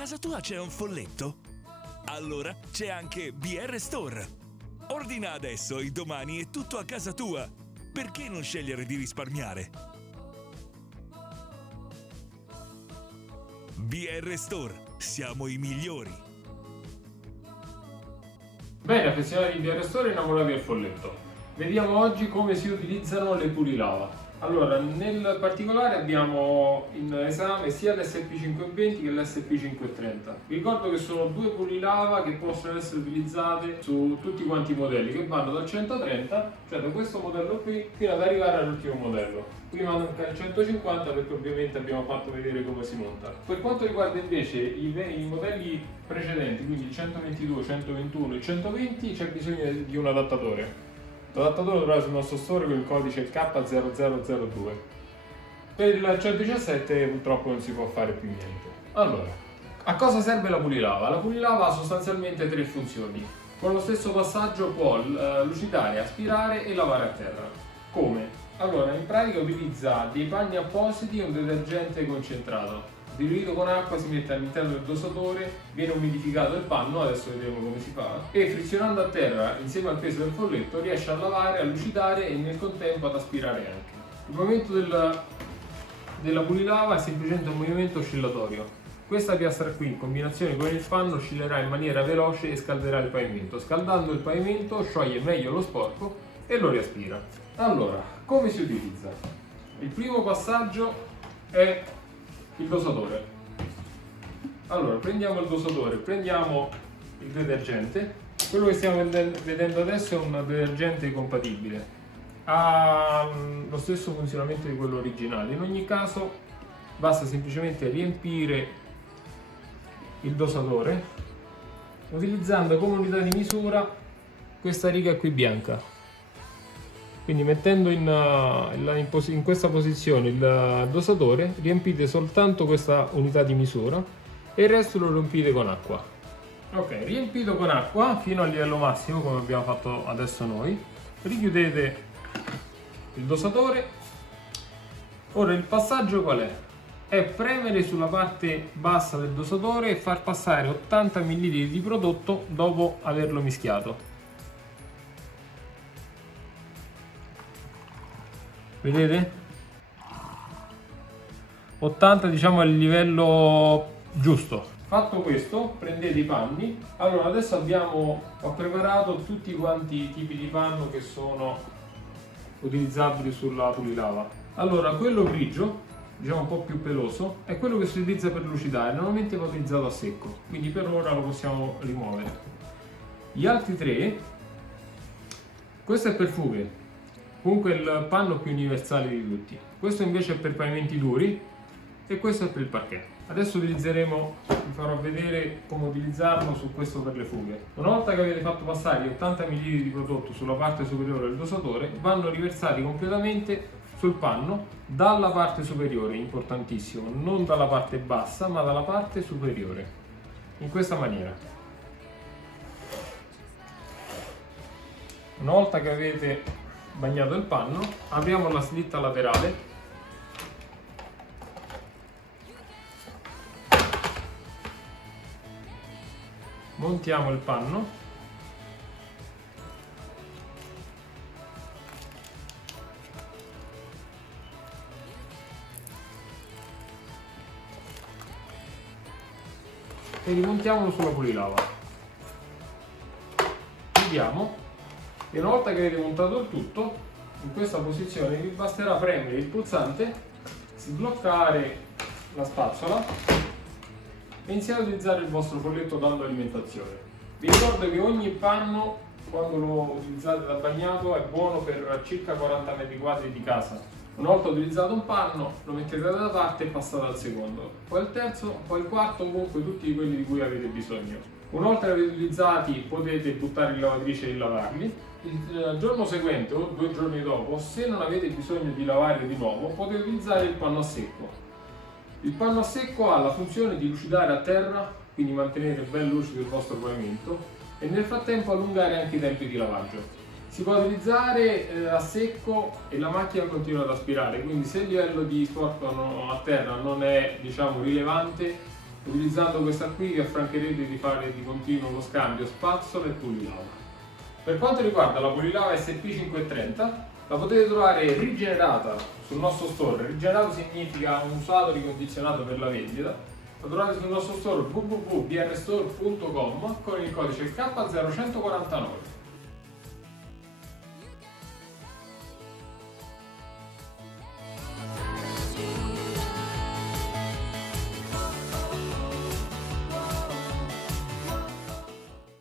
casa tua c'è un folletto? Allora c'è anche BR Store. Ordina adesso e domani è tutto a casa tua. Perché non scegliere di risparmiare? BR Store, siamo i migliori. Bene, affezionati di BR Store innamorati del folletto. Vediamo oggi come si utilizzano le pulilava. Allora, nel particolare abbiamo in esame sia l'SP520 che l'SP530. Vi ricordo che sono due pulilava che possono essere utilizzate su tutti quanti i modelli, che vanno dal 130, cioè da questo modello qui, fino ad arrivare all'ultimo modello. Qui manca il 150 perché ovviamente abbiamo fatto vedere come si monta. Per quanto riguarda invece i modelli precedenti, quindi il 122, 121 e 120, c'è bisogno di un adattatore. L'adattatore lo trovate sul nostro store con il codice K0002. Per il 117 purtroppo non si può fare più niente. Allora, a cosa serve la pulilava? La pulilava ha sostanzialmente tre funzioni. Con lo stesso passaggio può lucidare, aspirare e lavare a terra. Come? Allora, in pratica utilizza dei panni appositi e un detergente concentrato. Diluito con acqua si mette all'interno del dosatore, viene umidificato il panno, adesso vedremo come si fa, e frizionando a terra insieme al peso del folletto riesce a lavare, a lucidare e nel contempo ad aspirare anche. Il movimento della pulilava è semplicemente un movimento oscillatorio. Questa piastra qui in combinazione con il panno oscillerà in maniera veloce e scalderà il pavimento. Scaldando il pavimento scioglie meglio lo sporco e lo riaspira. Allora, come si utilizza? Il primo passaggio è il dosatore. Allora, prendiamo il dosatore, prendiamo il detergente. Quello che stiamo vedendo adesso è un detergente compatibile, ha lo stesso funzionamento di quello originale. In ogni caso basta semplicemente riempire il dosatore utilizzando come unità di misura questa riga qui bianca. Quindi mettendo in questa posizione il dosatore, riempite soltanto questa unità di misura e il resto lo riempite con acqua. Ok, riempito con acqua fino al livello massimo come abbiamo fatto adesso noi. Richiudete il dosatore. Ora il passaggio qual è? È premere sulla parte bassa del dosatore e far passare 80 ml di prodotto dopo averlo mischiato. Vedete? 80 diciamo è il livello giusto. Fatto questo, prendete i panni. Allora adesso ho preparato tutti quanti i tipi di panno che sono utilizzabili sulla pulilava. Allora quello grigio, diciamo un po' più peloso, è quello che si utilizza per lucidare, normalmente va utilizzato a secco, quindi per ora lo possiamo rimuovere. Gli altri tre, questo è per fughe. Comunque è il panno più universale di tutti. Questo invece è per pavimenti duri e questo è per il parquet. Adesso vi farò vedere come utilizzarlo su questo per le fughe. Una volta che avete fatto passare gli 80 ml di prodotto sulla parte superiore del dosatore, vanno riversati completamente sul panno dalla parte superiore, importantissimo, non dalla parte bassa ma dalla parte superiore, in questa maniera. Una volta che avete bagnato il panno, apriamo la slitta laterale, montiamo il panno, e rimontiamolo sulla pulilava. Chiudiamo. E una volta che avete montato il tutto, in questa posizione vi basterà premere il pulsante, sbloccare la spazzola e iniziare a utilizzare il vostro folletto dando alimentazione. Vi ricordo che ogni panno, quando lo utilizzate da bagnato, è buono per circa 40 metri quadri di casa. Una volta utilizzato un panno, lo mettete da parte e passate al secondo, poi il terzo, poi il quarto, comunque tutti quelli di cui avete bisogno. Una volta che avete utilizzati potete buttare in lavatrice e lavarli. Il giorno seguente o 2 giorni dopo, se non avete bisogno di lavare di nuovo, potete utilizzare il panno a secco. Il panno a secco ha la funzione di lucidare a terra, quindi mantenere ben lucido il vostro pavimento e nel frattempo allungare anche i tempi di lavaggio. Si può utilizzare a secco e la macchina continua ad aspirare, quindi se il livello di sporco a terra non è, diciamo, rilevante, Utilizzando questa qui vi affrancherete di fare di continuo lo scambio spazzola e pulilava. Per quanto riguarda la pulilava SP530, la potete trovare rigenerata sul nostro store. Rigenerato significa un usato ricondizionato per la vendita. La trovate sul nostro store www.brstore.com con il codice K0149.